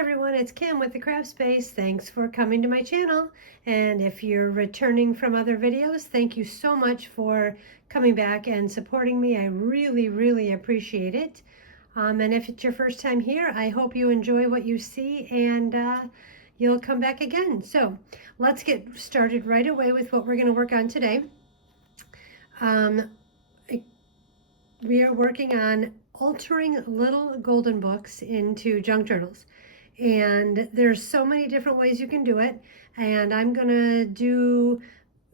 everyone, it's Kim with the Craft Space. Thanks for coming to my channel. And if you're returning from other videos, thank you so much for coming back and supporting me. I really appreciate it. And if it's your first time here, I hope you enjoy what you see and you'll come back again. So let's get started right away with what we're going to work on today. We are working on altering little golden books into junk journals. And there's so many different ways you can do it. And I'm gonna do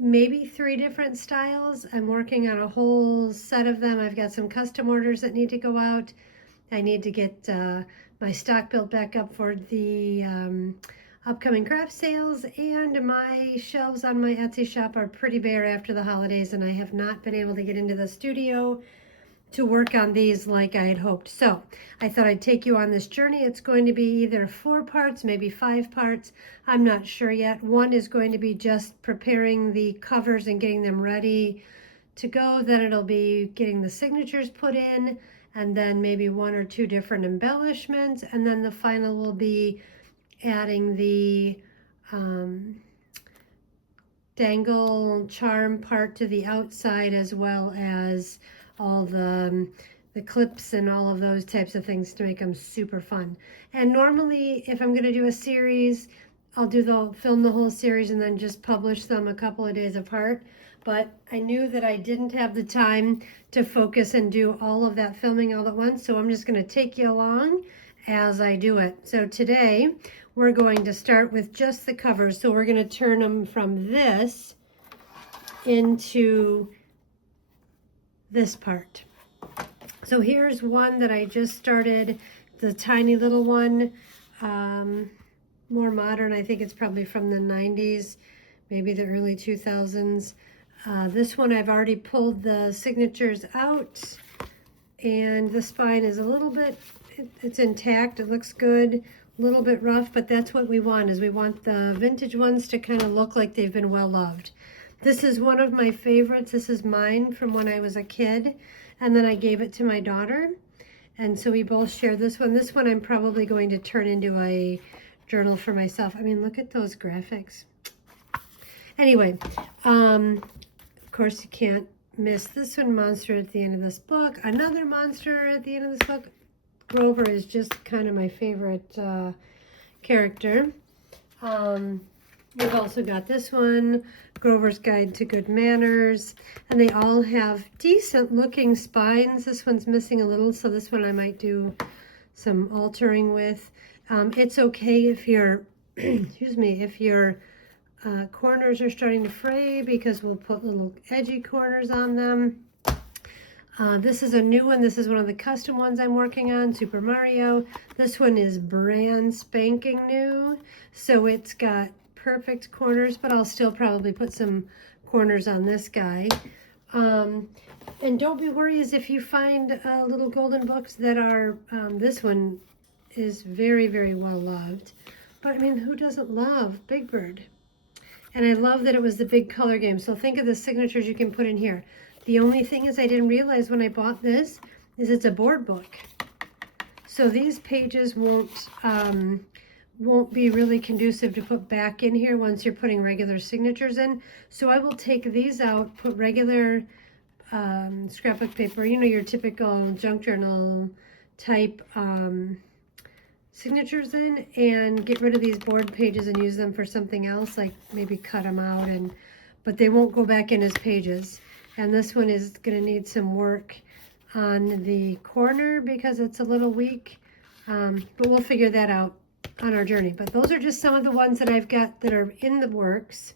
maybe 3 different styles. I'm working on a whole set of them. I've got some custom orders that need to go out. I need to get my stock built back up for the upcoming craft sales, and my shelves on my Etsy shop are pretty bare after the holidays, and I have not been able to get into the studio to work on these like I had hoped. So I thought I'd take you on this journey. It's going to be either 4 parts, maybe 5 parts. I'm not sure yet. One is going to be just preparing the covers and getting them ready to go. Then it'll be getting the signatures put in, and then maybe 1 or 2 different embellishments. And then the final will be adding the dangle charm part to the outside, as well as all the clips and all of those types of things to make them super fun. And normally, if I'm going to do a series, I'll film the whole series and then just publish them a couple of days apart. But I knew that I didn't have the time to focus and do all of that filming all at once, so I'm just going to take you along as I do it. So today we're going to start with just the covers. So we're going to turn them from this into this part. So here's one that I just started, the tiny little one, more modern. I think it's probably from the 90s, maybe the early 2000s. This one I've already pulled the signatures out, and the spine is a little bit, it's intact, it looks good, a little bit rough, but that's what we want, is we want the vintage ones to kind of look like they've been well loved. This is one of my favorites. This is mine from when I was a kid, and then I gave it to my daughter, and so we both share this one. This one I'm probably going to turn into a journal for myself. I mean, look at those graphics. Anyway, of course you can't miss this one, monster at the end of this book. Another monster at the end of this book. Grover is just kind of my favorite character. We've also got this one, Grover's Guide to Good Manners, and they all have decent looking spines. This one's missing a little, so this one I might do some altering with. It's okay if your, excuse me, if your corners are starting to fray, because we'll put little edgy corners on them. This is a new one. This is one of the custom ones I'm working on, Super Mario. This one is brand spanking new, so it's got perfect corners, but I'll still probably put some corners on this guy. And don't be worried if you find little golden books that are, this one is very well loved. But I mean, who doesn't love Big Bird? And I love that it was the big color game. So think of the signatures you can put in here. The only thing is I didn't realize when I bought this is it's a board book. So these pages won't be really conducive to put back in here once you're putting regular signatures in. So I will take these out, put regular scrapbook paper, you know, your typical junk journal type signatures in, and get rid of these board pages and use them for something else, like maybe cut them out, but they won't go back in as pages. And this one is going to need some work on the corner because it's a little weak, but we'll figure that out on our journey. But those are just some of the ones that I've got that are in the works.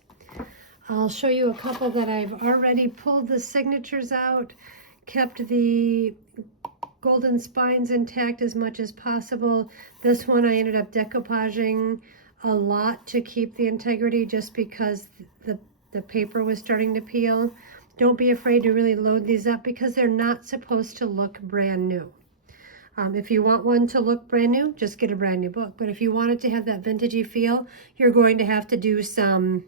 I'll show you a couple that I've already pulled the signatures out, kept the golden spines intact as much as possible. This one I ended up decoupaging a lot to keep the integrity, just because the paper was starting to peel. Don't be afraid to really load these up, because they're not supposed to look brand new. If you want one to look brand new, just get a brand new book. But if you want it to have that vintagey feel, you're going to have to do some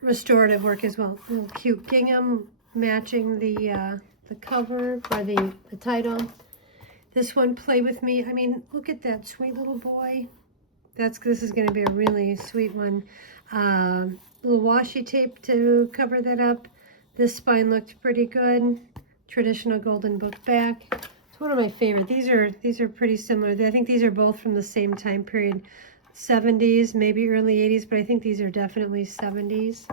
restorative work as well. A little cute gingham matching the cover, or the title. This one, Play With Me. I mean, look at that sweet little boy. This is going to be a really sweet one. Little washi tape to cover that up. This spine looked pretty good. Traditional golden book back. It's one of my favorite. These are pretty similar. I think these are both from the same time period, 70s, maybe early 80s, but I think these are definitely 70s.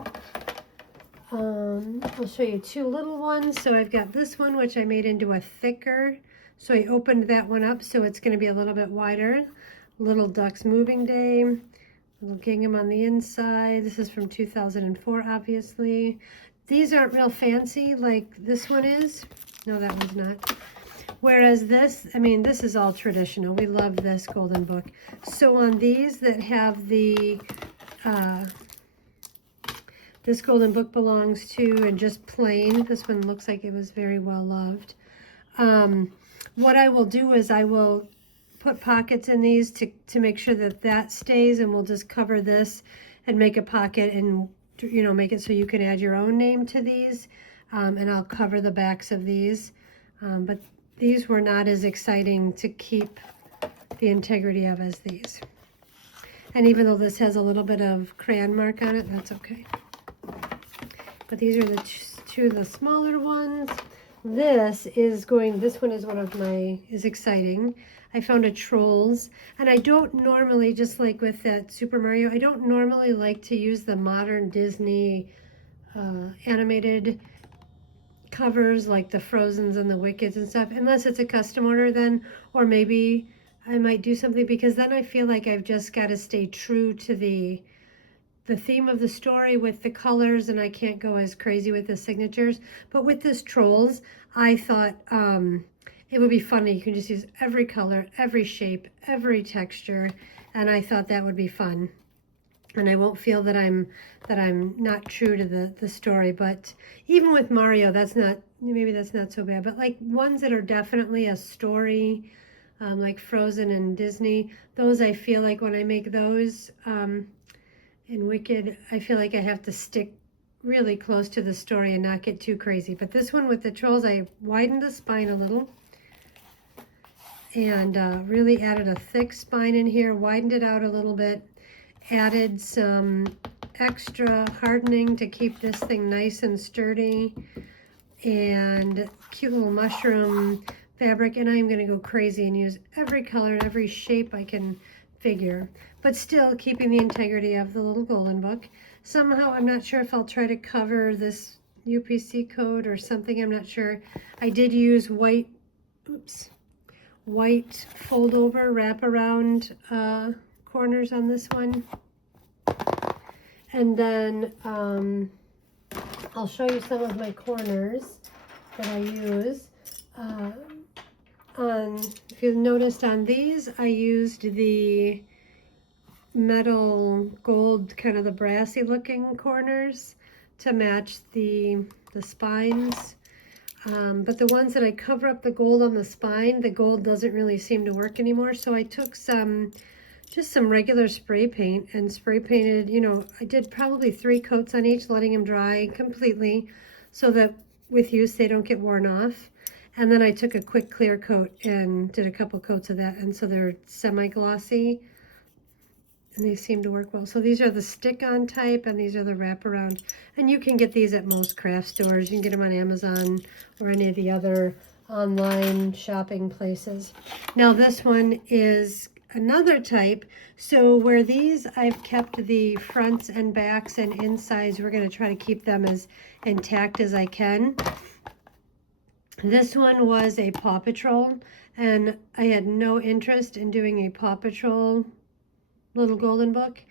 I'll show you two little ones. So I've got this one, which I made into a thicker. So I opened that one up, so it's going to be a little bit wider. Little Ducks Moving Day. Little gingham on the inside. This is from 2004, obviously. These aren't real fancy like this one is. No, that one's not. Whereas this, I mean, this is all traditional. We love this golden book. So on these that have the, this golden book belongs to, and just plain, this one looks like it was very well loved. What I will do is I will put pockets in these to make sure that that stays, and we'll just cover this and make a pocket and, you know, make it so you can add your own name to these. And I'll cover the backs of these. But these were not as exciting to keep the integrity of as these. And even though this has a little bit of crayon mark on it, that's okay. But these are the two of the smaller ones. This one is one of my, is exciting. I found a Trolls, and I don't normally, just like with that Super Mario, I don't normally like to use the modern Disney animated covers like the Frozens and the Wickeds and stuff, unless it's a custom order then, or maybe I might do something, because then I feel like I've just got to stay true to the theme of the story with the colors, and I can't go as crazy with the signatures. But with this Trolls, I thought it would be funny. You can just use every color, every shape, every texture, and I thought that would be fun. And I won't feel that I'm not true to the story. But even with Mario, maybe that's not so bad. But like ones that are definitely a story, like Frozen and Disney, those I feel like when I make those, in Wicked, I feel like I have to stick really close to the story and not get too crazy. But this one with the Trolls, I widened the spine a little and really added a thick spine in here, widened it out a little bit, added some extra hardening to keep this thing nice and sturdy, and cute little mushroom fabric. And I'm going to go crazy and use every color and every shape I can figure, but still keeping the integrity of the little golden book. Somehow, I'm not sure if I'll try to cover this UPC code or something. I'm not sure. I did use white fold over wraparound corners on this one. And then I'll show you some of my corners that I use. If you've noticed on these, I used the metal gold, kind of the brassy looking corners to match the spines. But the ones that I cover up the gold on the spine, the gold doesn't really seem to work anymore. So I took just some regular spray paint and spray painted, you know, I did probably 3 coats on each, letting them dry completely so that with use they don't get worn off. And then I took a quick clear coat and did a couple coats of that, and so they're semi-glossy and they seem to work well. So these are the stick-on type, and these are the wraparound. And you can get these at most craft stores. You can get them on Amazon or any of the other online shopping places. Now this one is another type. So where these, I've kept the fronts and backs and insides. We're going to try to keep them as intact as I can. This one was a Paw Patrol, and I had no interest in doing a Paw Patrol little golden book,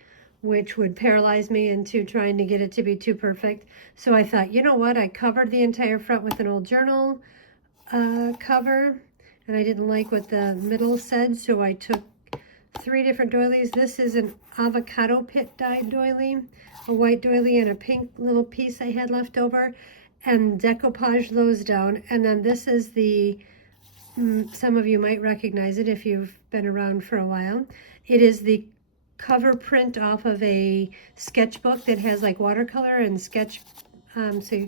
which would paralyze me into trying to get it to be too perfect. So I thought, you know what, I covered the entire front with an old journal cover, and I didn't like what the middle said, so I took 3 different doilies. This is an avocado pit dyed doily, a white doily, and a pink little piece I had left over, and decoupage those down. And then this is the, some of you might recognize it if you've been around for a while. It is the cover print off of a sketchbook that has like watercolor and sketch, so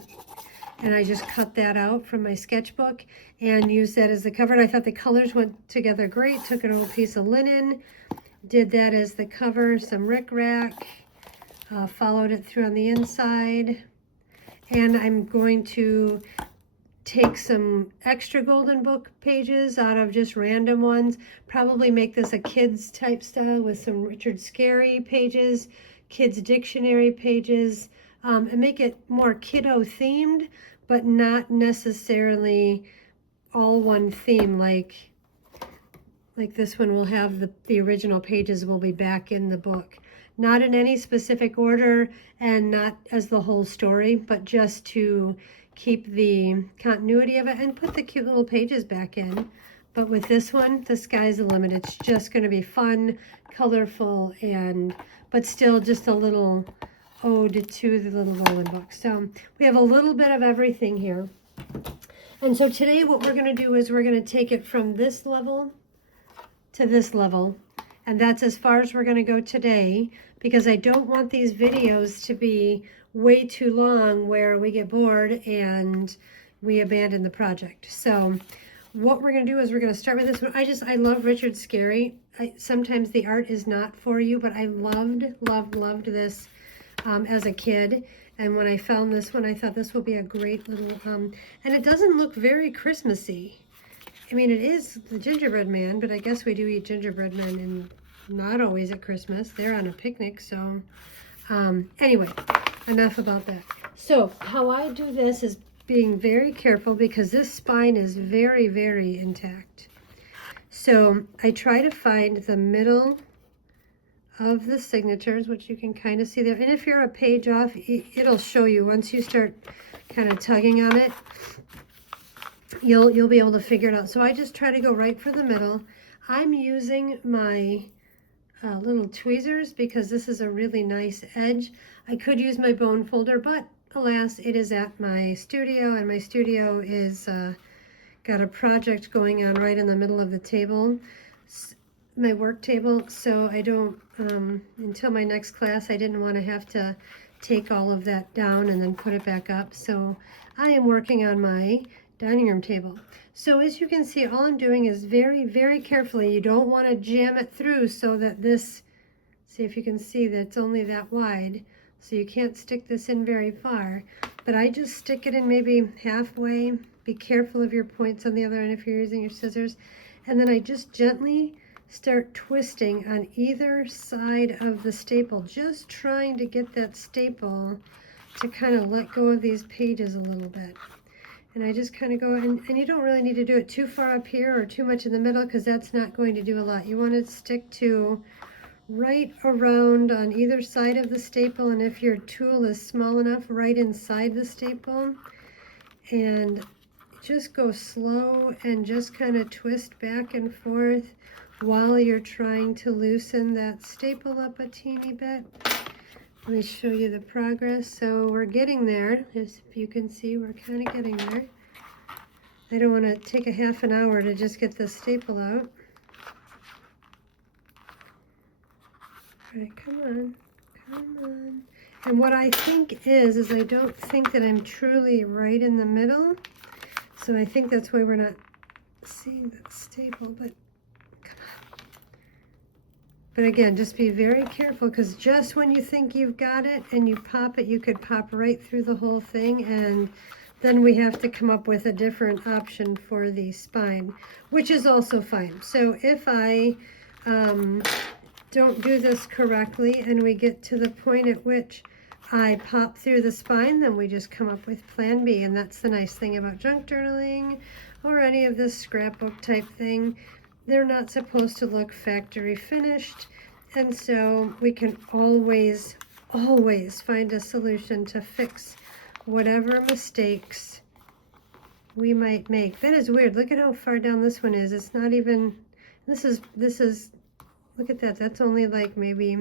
and I just cut that out from my sketchbook and used that as the cover. And I thought the colors went together great. Took an old piece of linen, did that as the cover, some rickrack, followed it through on the inside. And I'm going to take some extra golden book pages out of just random ones, probably make this a kids type style with some Richard Scarry pages, kids dictionary pages, and make it more kiddo themed, but not necessarily all one theme. Like this one will have the original pages will be back in the book. Not in any specific order and not as the whole story, but just to keep the continuity of it and put the cute little pages back in. But with this one, the sky's the limit. It's just going to be fun, colorful, but still just a little ode to the little Roland book. So we have a little bit of everything here. And so today what we're going to do is we're going to take it from this level to this level. And that's as far as we're going to go today, because I don't want these videos to be way too long where we get bored and we abandon the project. So what we're going to do is we're going to start with this one. I love Richard Scarry. Sometimes the art is not for you, but I loved this as a kid. And when I found this one, I thought this will be a great little, and it doesn't look very Christmassy. I mean, it is the gingerbread man, but I guess we do eat gingerbread men and not always at Christmas. They're on a picnic, so anyway, enough about that. So how I do this is being very careful because this spine is very, very intact. So I try to find the middle of the signatures, which you can kind of see there. And if you're a page off, it'll show you once you start kind of tugging on it. You'll be able to figure it out. So I just try to go right for the middle. I'm using my little tweezers because this is a really nice edge. I could use my bone folder, but alas, it is at my studio, and my studio is got a project going on right in the middle of the table, my work table. So I don't, until my next class, I didn't want to have to take all of that down and then put it back up. So I am working on my dining room table. So as you can see, all I'm doing is very, very carefully. You don't want to jam it through so that this, see if you can see that it's only that wide. So you can't stick this in very far, but I just stick it in maybe halfway. Be careful of your points on the other end if you're using your scissors. And then I just gently start twisting on either side of the staple, just trying to get that staple to kind of let go of these pages a little bit. And I just kind of go, and you don't really need to do it too far up here or too much in the middle, because that's not going to do a lot. You want to stick to right around on either side of the staple, and if your tool is small enough, right inside the staple. And just go slow and just kind of twist back and forth while you're trying to loosen that staple up a teeny bit. Let me show you the progress. So we're getting there. As if you can see, we're kind of getting there. I don't want to take a half an hour to just get the staple out. All right, come on, come on. And what I think is I don't think that I'm truly right in the middle. So I think that's why we're not seeing that staple, but come on. But again, just be very careful, because just when you think you've got it and you pop it, you could pop right through the whole thing, and then we have to come up with a different option for the spine, which is also fine. So if I don't do this correctly and we get to the point at which I pop through the spine, then we just come up with plan B. And that's the nice thing about junk journaling or any of this scrapbook type thing. They're not supposed to look factory finished, and so we can always find a solution to fix whatever mistakes we might make. That is weird. Look at how far down this one is. It's not even, this is, look at that. That's only like maybe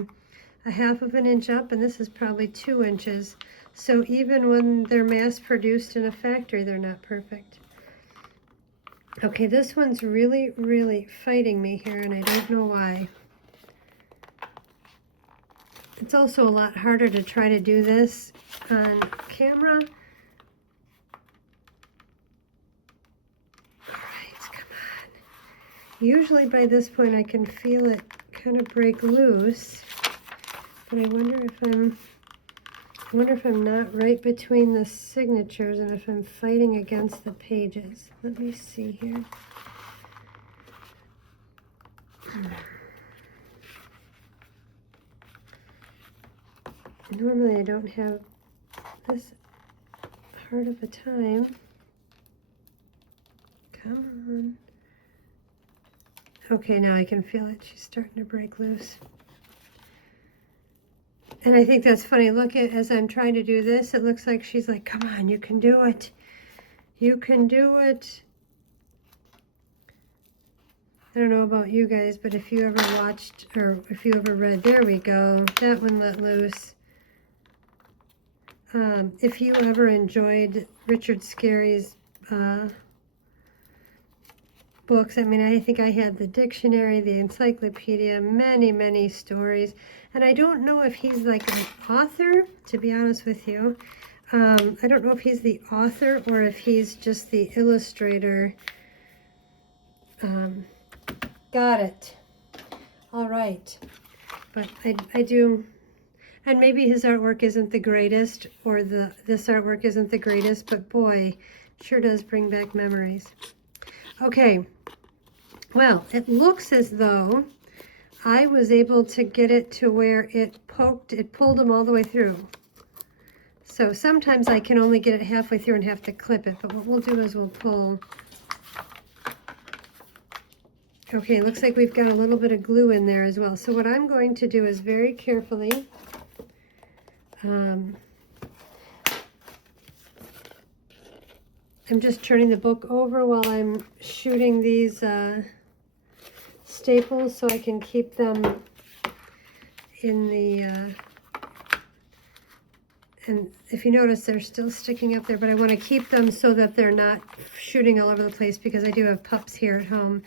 a half of an inch up, and this is probably 2 inches. So even when they're mass produced in a factory, they're not perfect. Okay, this one's really, really fighting me here, and I don't know why. It's also a lot harder to try to do this on camera Usually by this point I can feel it kind of break loose, but I wonder if I'm not right between the signatures and if I'm fighting against the pages. Let me see here. Normally I don't have this hard of a time. Come on. Okay, now I can feel it. She's starting to break loose. And I think that's funny. Look at, as I'm trying to do this, it looks like she's like, come on, you can do it. You can do it. I don't know about you guys, but if you ever watched, or if you ever read, there we go, that one let loose. If you ever enjoyed Richard Scarry's books, I mean, I think I had the dictionary, the encyclopedia, many stories, and I don't know if he's like an author, to be honest with you. I don't know if he's the author or if he's just the illustrator. Got it. All right. But I do, and maybe his artwork isn't the greatest, or this artwork isn't the greatest, but boy, sure does bring back memories. Okay. Well, it looks as though I was able to get it to where it pulled them all the way through. So sometimes I can only get it halfway through and have to clip it, but what we'll do is we'll pull. Okay, looks like we've got a little bit of glue in there as well. So what I'm going to do is very carefully, I'm just turning the book over while I'm shooting these staples so I can keep them in the, and if you notice, they're still sticking up there, but I want to keep them so that they're not shooting all over the place, because I do have pups here at home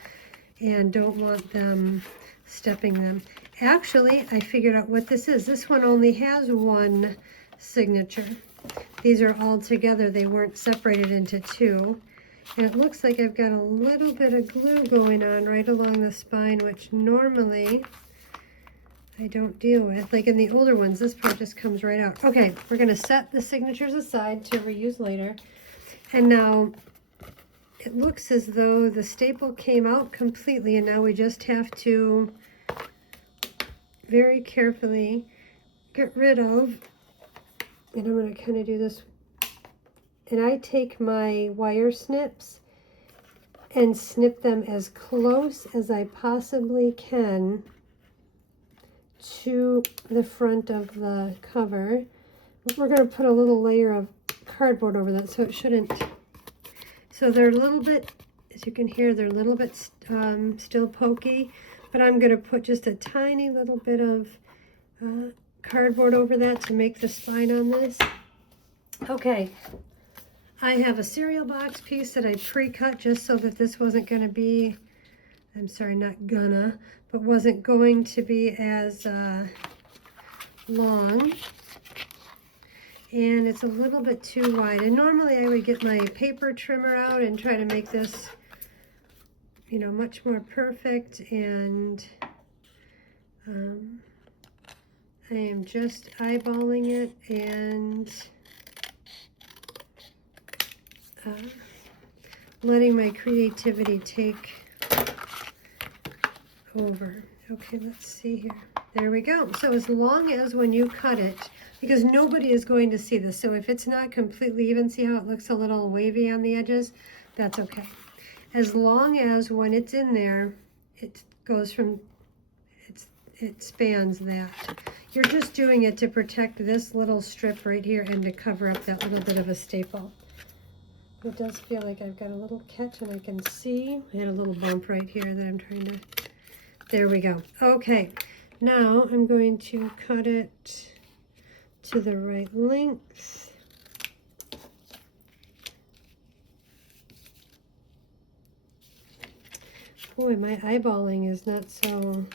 and don't want them stepping them. Actually, I figured out what this is. This one only has one signature. These are all together. They weren't separated into two. And it looks like I've got a little bit of glue going on right along the spine, which normally I don't deal with. Like in the older ones, this part just comes right out. Okay, we're going to set the signatures aside to reuse later. And now it looks as though the staple came out completely, and now we just have to very carefully get rid of, and I'm going to kind of do this, and I take my wire snips and snip them as close as I possibly can to the front of the cover. We're going to put a little layer of cardboard over that so it shouldn't. So they're a little bit, as you can hear, they're a little bit still pokey, but I'm going to put just a tiny little bit of cardboard over that to make the spine on this. Okay, I have a cereal box piece that I pre-cut just so that this wasn't going to be, I'm sorry, not gonna, but wasn't going to be as long. And it's a little bit too wide. And normally I would get my paper trimmer out and try to make this, you know, much more perfect. And I am just eyeballing it and letting my creativity take over. Okay, let's see here. There we go. So as long as when you cut it, because nobody is going to see this, so if it's not completely even, see how it looks a little wavy on the edges? That's okay. As long as when it's in there, it goes from, it spans that. You're just doing it to protect this little strip right here and to cover up that little bit of a staple. It does feel like I've got a little catch and I can see. I had a little bump right here that I'm trying to, there we go. Okay, now I'm going to cut it to the right length. Boy, my eyeballing is not so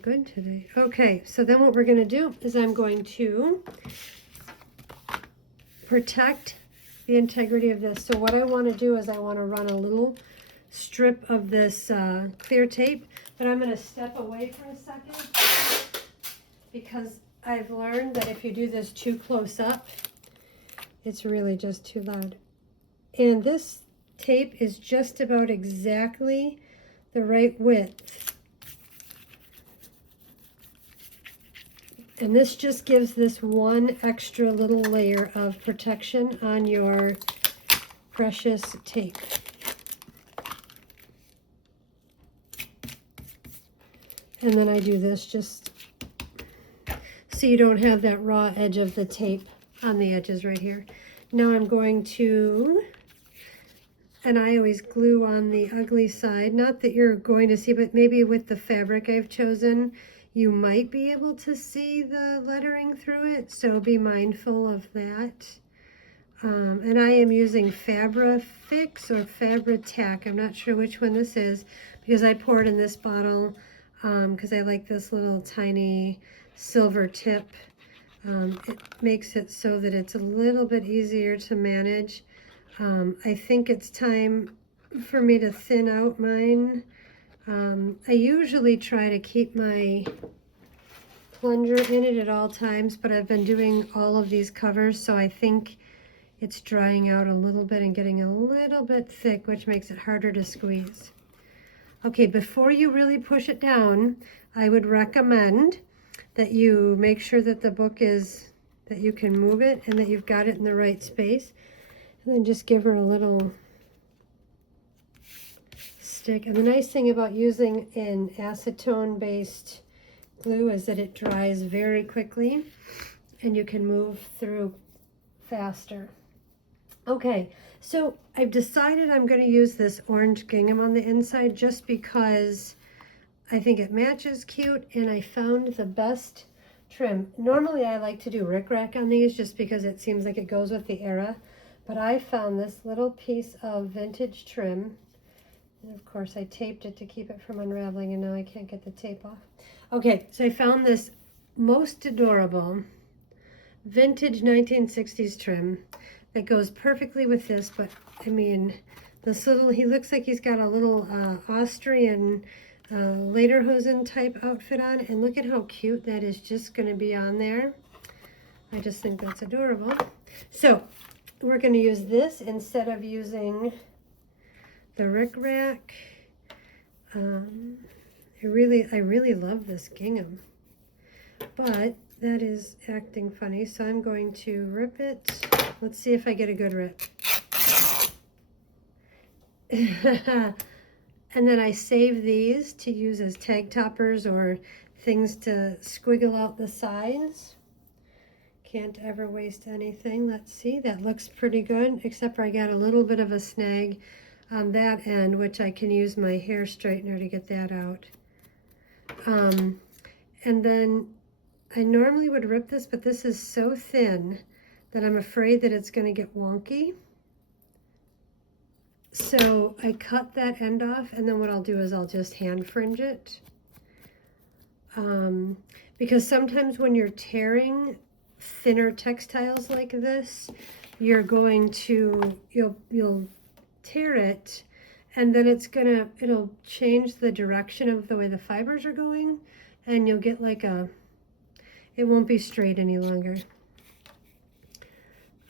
good today. Okay, so then what we're going to do is I'm going to protect the integrity of this. So what I want to do is I want to run a little strip of this clear tape, but I'm going to step away for a second because I've learned that if you do this too close up, it's really just too loud. And this tape is just about exactly the right width. And this just gives this one extra little layer of protection on your precious tape. And then I do this just so you don't have that raw edge of the tape on the edges right here. Now I'm going to, and I always glue on the ugly side, not that you're going to see, but maybe with the fabric I've chosen, you might be able to see the lettering through it, so be mindful of that. And I am using Fabri-Fix or Fabri-Tac. I'm not sure which one this is because I poured in this bottle because I like this little tiny silver tip. It makes it so that it's a little bit easier to manage. I think it's time for me to thin out mine. I usually try to keep my plunger in it at all times, but I've been doing all of these covers, so I think it's drying out a little bit and getting a little bit thick, which makes it harder to squeeze. Okay, before you really push it down, I would recommend that you make sure that the book is, that you can move it and that you've got it in the right space. And then just give her a little stick. And the nice thing about using an acetone-based glue is that it dries very quickly and you can move through faster. Okay, so I've decided I'm going to use this orange gingham on the inside just because I think it matches cute, and I found the best trim. Normally I like to do rickrack on these just because it seems like it goes with the era, but I found this little piece of vintage trim, and of course I taped it to keep it from unraveling, and now I can't get the tape off. Okay, so I found this most adorable vintage 1960s trim that goes perfectly with this, but I mean, this little, he looks like he's got a little Austrian lederhosen type outfit on, and look at how cute that is just going to be on there. I just think that's adorable. So we're going to use this instead of using the rickrack. I really love this gingham, but that is acting funny, so I'm going to rip it. Let's see if I get a good rip. And then I save these to use as tag toppers or things to squiggle out the sides. Can't ever waste anything. Let's see, that looks pretty good, except for I got a little bit of a snag on that end, which I can use my hair straightener to get that out. And then I normally would rip this, but this is so thin that I'm afraid that it's going to get wonky. So I cut that end off, and then what I'll do is I'll just hand fringe it. Because sometimes when you're tearing thinner textiles like this, you're going to, you'll tear it, and then it'll change the direction of the way the fibers are going, and you'll get like it won't be straight any longer.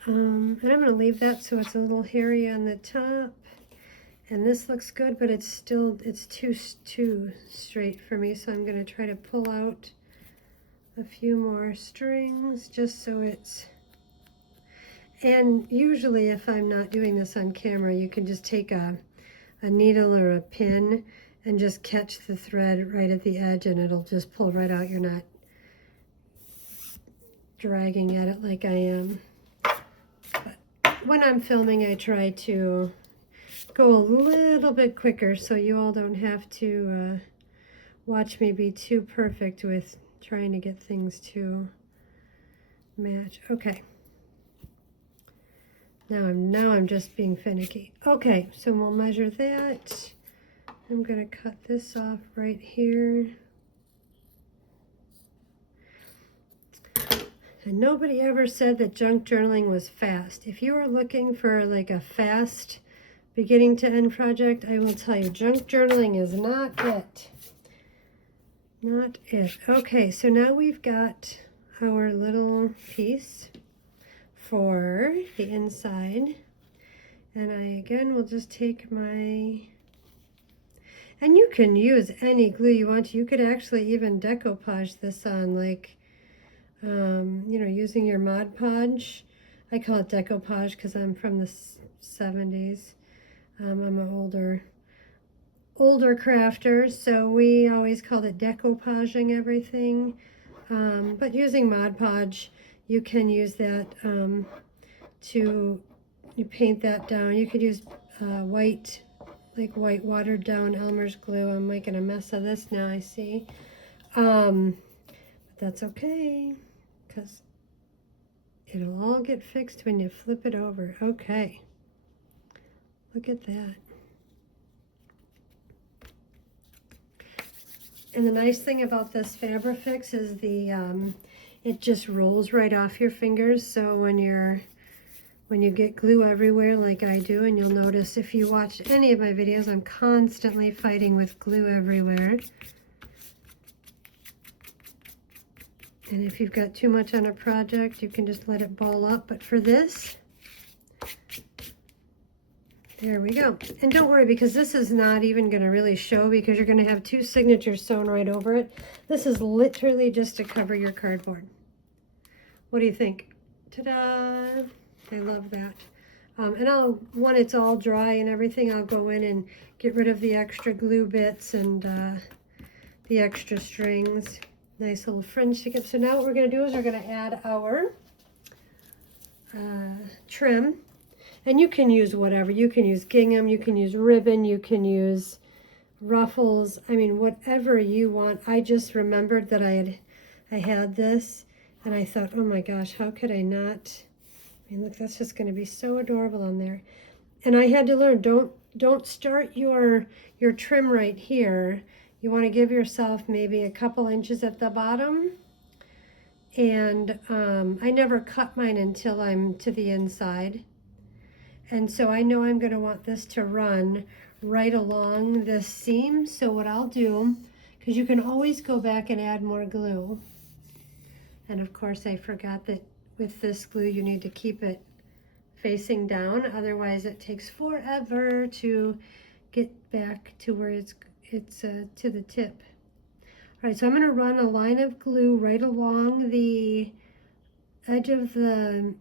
And I'm going to leave that so it's a little hairy on the top. And this looks good, but it's too straight for me, so I'm going to try to pull out a few more strings just so it's, and usually if I'm not doing this on camera, you can just take a needle or a pin and just catch the thread right at the edge, and it'll just pull right out. You're not dragging at it like I am. But when I'm filming, I try to go a little bit quicker so you all don't have to watch me be too perfect with trying to get things to match. Okay. Now I'm just being finicky. Okay, so we'll measure that. I'm going to cut this off right here. And nobody ever said that junk journaling was fast. If you are looking for like a fast beginning to end project, I will tell you, junk journaling is not it. Not it. Okay, so now we've got our little piece for the inside. And I, again, will just take my, and you can use any glue you want to. You could actually even decoupage this on, like, you know, using your Mod Podge. I call it decoupage because I'm from the 70s. I'm an older crafter, so we always called it decoupaging everything. But using Mod Podge, you can use that to you paint that down. You could use white watered down Elmer's glue. I'm making a mess of this now, I see. But that's okay, because it'll all get fixed when you flip it over. Okay, look at that. And the nice thing about this Fabrifix is it just rolls right off your fingers. So when you get glue everywhere like I do, and you'll notice if you watch any of my videos, I'm constantly fighting with glue everywhere. And if you've got too much on a project, you can just let it ball up. But for this, there we go. And don't worry, because this is not even going to really show, because you're going to have two signatures sewn right over it. This is literally just to cover your cardboard. What do you think? Ta-da! I love that. And when it's all dry and everything, I'll go in and get rid of the extra glue bits and the extra strings. Nice little fringe to get. So now what we're going to do is we're going to add our trim. And you can use whatever. You can use gingham, you can use ribbon, you can use ruffles. I mean, whatever you want. I just remembered that I had this, and I thought, oh my gosh, how could I not? I mean, look, that's just going to be so adorable on there. And I had to learn, don't start your trim right here. You want to give yourself maybe a couple inches at the bottom. And I never cut mine until I'm to the inside. And so I know I'm going to want this to run right along this seam. So what I'll do, because you can always go back and add more glue. And of course I forgot that with this glue you need to keep it facing down. Otherwise it takes forever to get back to where it's to the tip. All right, so I'm going to run a line of glue right along the edge of the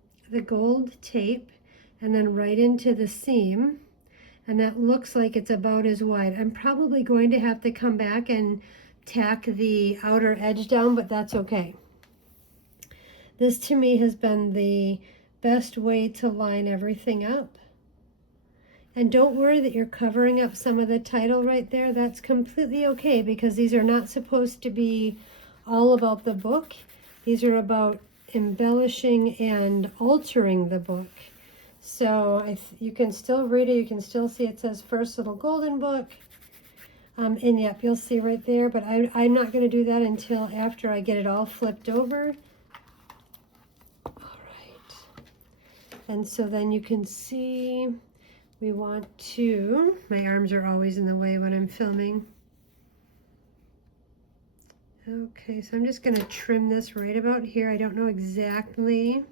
gold tape, and then right into the seam, and that looks like it's about as wide. I'm probably going to have to come back and tack the outer edge down, but that's okay. This to me has been the best way to line everything up. And don't worry that you're covering up some of the title right there. That's completely okay, because these are not supposed to be all about the book. These are about embellishing and altering the book. So you can still read it. You can still see it says First Little Golden Book. And yep, you'll see right there. But I'm not going to do that until after I get it all flipped over. All right. And so then you can see we want to, my arms are always in the way when I'm filming. Okay, so I'm just going to trim this right about here. I don't know exactly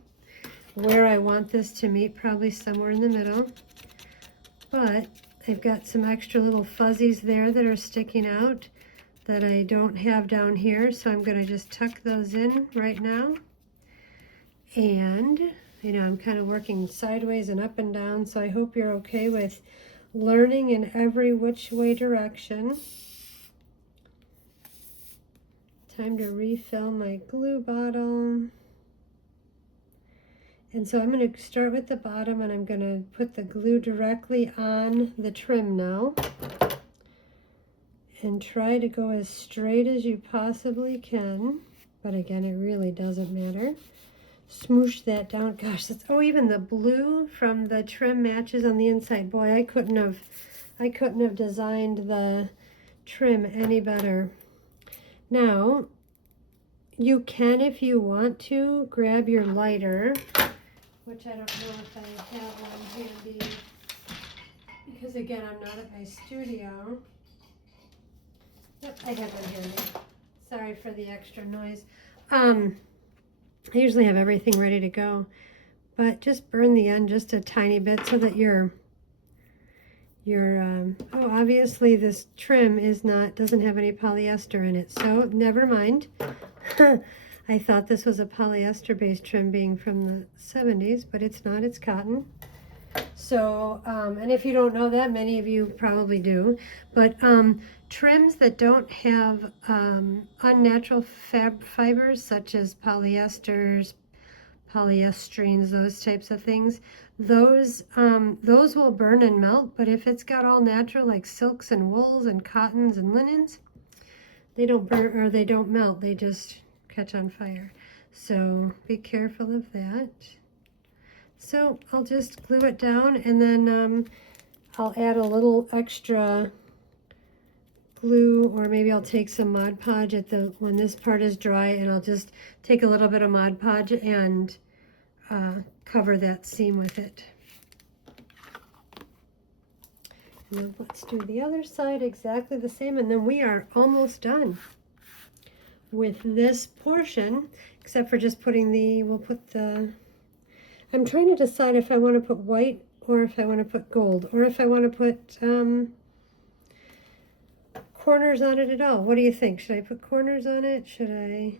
where I want this to meet, probably somewhere in the middle, but I've got some extra little fuzzies there that are sticking out that I don't have down here, so I'm going to just tuck those in right now. And you know, I'm kind of working sideways and up and down, so I hope you're okay with learning in every which way direction. Time to refill my glue bottle. And so I'm going to start with the bottom, and I'm going to put the glue directly on the trim now. And try to go as straight as you possibly can. But again, it really doesn't matter. Smoosh that down. Gosh, that's, oh, even the blue from the trim matches on the inside. Boy, I couldn't have designed the trim any better. Now, you can, if you want to, grab your lighter, which I don't know if I have one handy. because again, I'm not at my studio. Yep, I have it handy. Sorry for the extra noise. I usually have everything ready to go, but just burn the end just a tiny bit so that oh, obviously this trim doesn't have any polyester in it, so never mind. I thought this was a polyester based trim being from the 70s, but it's not, it's cotton. So, and if you don't know that, many of you probably do, but trims that don't have unnatural fibers such as polyesters, polyestrines, those types of things, those will burn and melt. But if it's got all natural, like silks and wools and cottons and linens, they don't burn or they don't melt, they just catch on fire. So be careful of that. So I'll just glue it down, and then I'll add a little extra glue, or maybe I'll take some Mod Podge when this part is dry, and I'll just take a little bit of Mod Podge and cover that seam with it. And then let's do the other side exactly the same, and then we are almost done with this portion, except for just I'm trying to decide if I want to put white or if I want to put gold, or if I want to put corners on it at all. What do you think? Should I put corners on it? Should I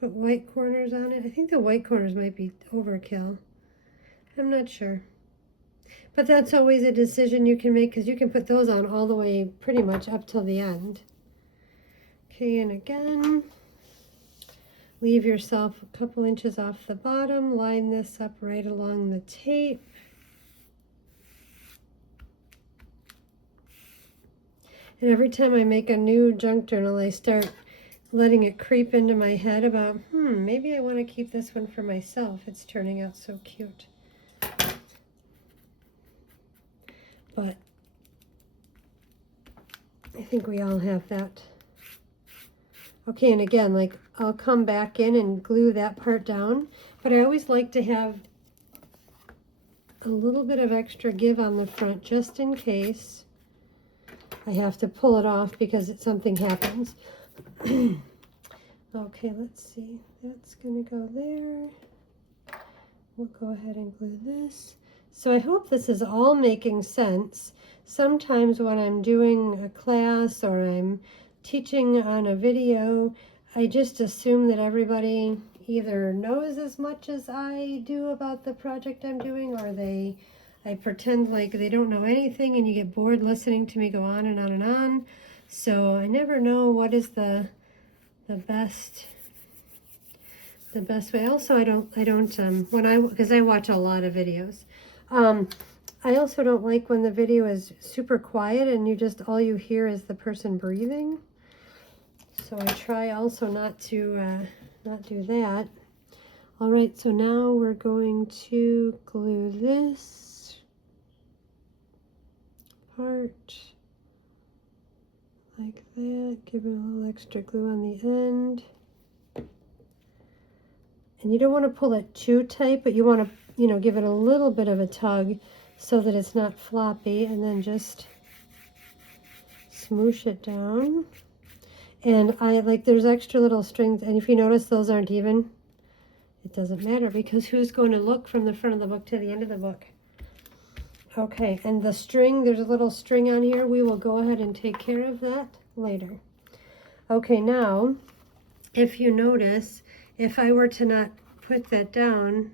put white corners on it? I think the white corners might be overkill. I'm not sure. But that's always a decision you can make, because you can put those on all the way pretty much up till the end. Okay, and again, leave yourself a couple inches off the bottom. Line this up right along the tape. And every time I make a new junk journal, I start letting it creep into my head about, maybe I want to keep this one for myself. It's turning out so cute. But I think we all have that. Okay, and again, like, I'll come back in and glue that part down, but I always like to have a little bit of extra give on the front just in case I have to pull it off because something happens. Okay, let's see. That's going to go there. We'll go ahead and glue this. So I hope this is all making sense. Sometimes when I'm doing a class or I'm teaching on a video, I just assume that everybody either knows as much as I do about the project I'm doing, or I pretend like they don't know anything, and you get bored listening to me go on and on and on. So I never know what is the best way. Also, because I watch a lot of videos. I also don't like when the video is super quiet and all you hear is the person breathing. So I try also not to not do that. All right, so now we're going to glue this part like that. Give it a little extra glue on the end. And you don't want to pull it too tight, but you want to, give it a little bit of a tug so that it's not floppy, and then just smoosh it down. And there's extra little strings, and if you notice those aren't even, it doesn't matter, because who's going to look from the front of the book to the end of the book? Okay, and the string, there's a little string on here. We will go ahead and take care of that later. Okay, now, if you notice, if I were to not put that down,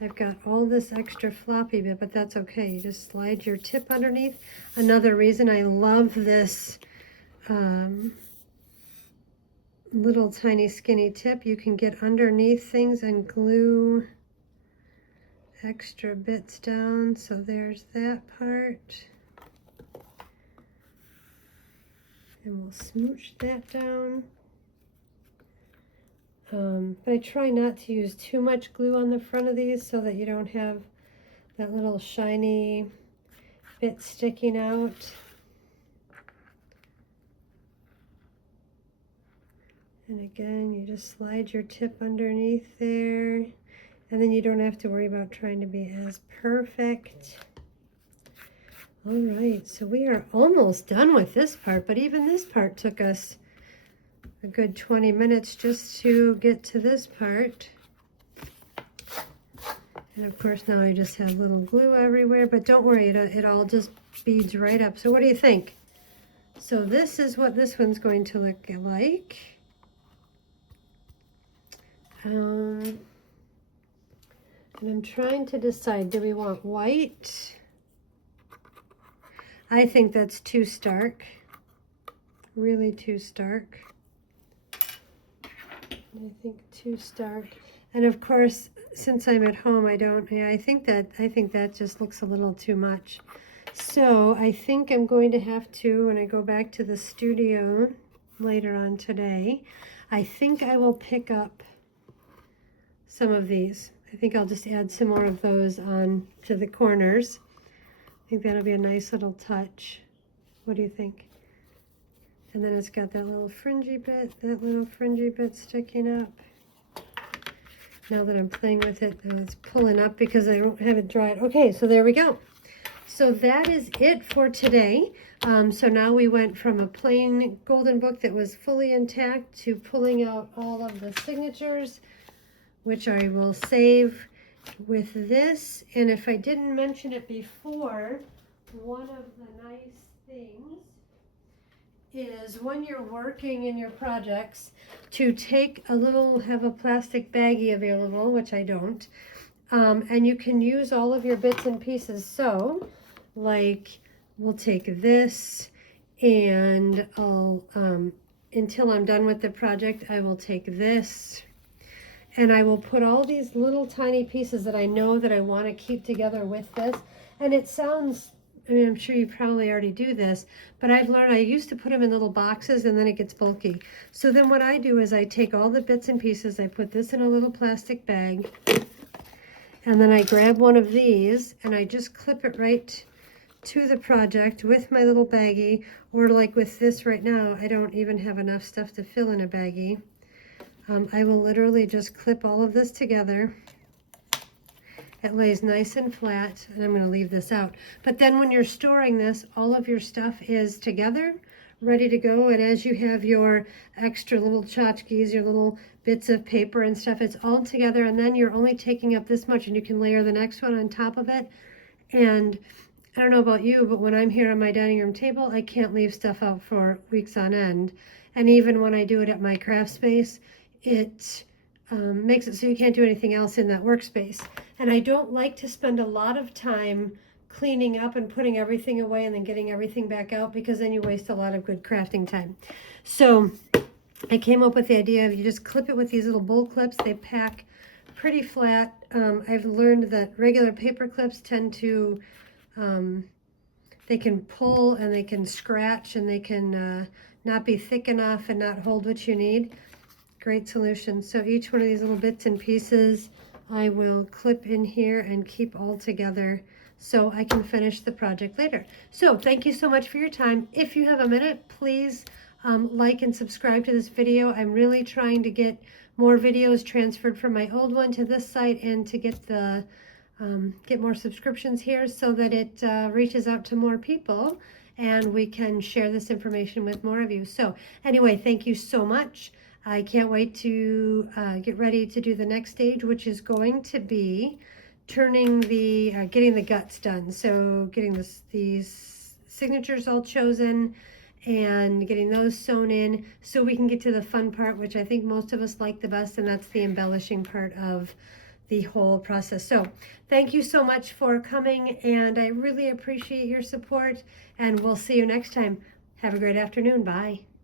I've got all this extra floppy bit, but that's okay. You just slide your tip underneath. Another reason I love this little tiny skinny tip, you can get underneath things and glue extra bits down. So there's that part. And we'll smooch that down. But I try not to use too much glue on the front of these so that you don't have that little shiny bit sticking out. And again, you just slide your tip underneath there. And then you don't have to worry about trying to be as perfect. All right, so we are almost done with this part, but even this part took us a good 20 minutes just to get to this part. And of course now I just have little glue everywhere, but don't worry, it all just beads right up. So what do you think? So this is what this one's going to look like. And I'm trying to decide, do we want white? I think that's too stark, really too stark. I think too stark. And of course, since I'm at home, I think that just looks a little too much. So I think I'm going to have to, when I go back to the studio later on today, I think I will pick up some of these. I think I'll just add some more of those on to the corners. I think that'll be a nice little touch. What do you think? And then it's got that little fringy bit sticking up. Now that I'm playing with it, it's pulling up because I don't have it dried. Okay, so there we go. So that is it for today. So now we went from a plain golden book that was fully intact to pulling out all of the signatures, which I will save with this. And if I didn't mention it before, one of the nice things is when you're working in your projects to take have a plastic baggie available, which I don't, and you can use all of your bits and pieces. So like we'll take this and I'll, until I'm done with the project, I will take this and I will put all these little tiny pieces that I know that I want to keep together with this. And it sounds, I mean, I'm sure you probably already do this, but I've learned I used to put them in little boxes and then it gets bulky. So then what I do is I take all the bits and pieces, I put this in a little plastic bag, and then I grab one of these and I just clip it right to the project with my little baggie, or like with this right now, I don't even have enough stuff to fill in a baggie. I will literally just clip all of this together. It lays nice and flat, and I'm going to leave this out. But then when you're storing this, all of your stuff is together, ready to go. And as you have your extra little tchotchkes, your little bits of paper and stuff, it's all together. And then you're only taking up this much, and you can layer the next one on top of it. And I don't know about you, but when I'm here on my dining room table, I can't leave stuff out for weeks on end. And even when I do it at my craft space, it makes it so you can't do anything else in that workspace. And I don't like to spend a lot of time cleaning up and putting everything away and then getting everything back out, because then you waste a lot of good crafting time. So I came up with the idea of you just clip it with these little bowl clips. They pack pretty flat. I've learned that regular paper clips tend to, they can pull and they can scratch and they can not be thick enough and not hold what you need. Great solution. So each one of these little bits and pieces I will clip in here and keep all together so I can finish the project later. So thank you so much for your time. If you have a minute, please like and subscribe to this video. I'm really trying to get more videos transferred from my old one to this site and to get the get more subscriptions here so that it reaches out to more people and we can share this information with more of you. So anyway, thank you so much. I can't wait to get ready to do the next stage, which is going to be turning the, getting the guts done. So getting these signatures all chosen and getting those sewn in so we can get to the fun part, which I think most of us like the best, and that's the embellishing part of the whole process. So thank you so much for coming, and I really appreciate your support, and we'll see you next time. Have a great afternoon. Bye.